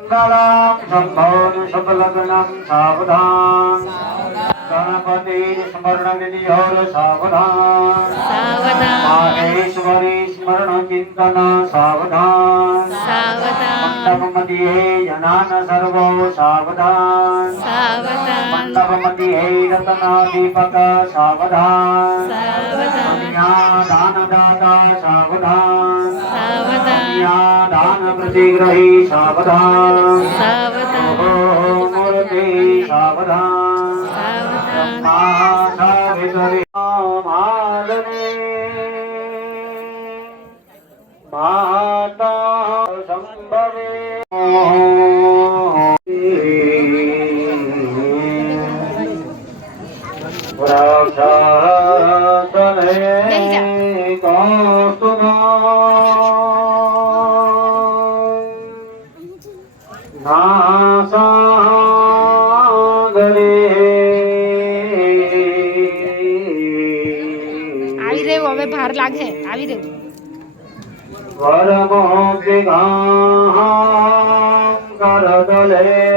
મંગલમ સંભવ સફલગ્નમ સાવધાન ગણપતિ સ્મરણ વિધિ और सावधान माहेश्वरी स्मरण चिंतन सावधान मंडप मध्ये जनान सर्वो सावधान मंडप मध्ये रत्न दीपक सावधान दान दाता सावधान दान प्रतिग्रही सावधान मूर्ति सावधान सावित्री मालने माता संभवे वृक्षासने कौस्तुभा नासागरे આવી રહ્યું હવે ભાર લાગે આવી રહ્યું વરમો વિઘાં કરદલે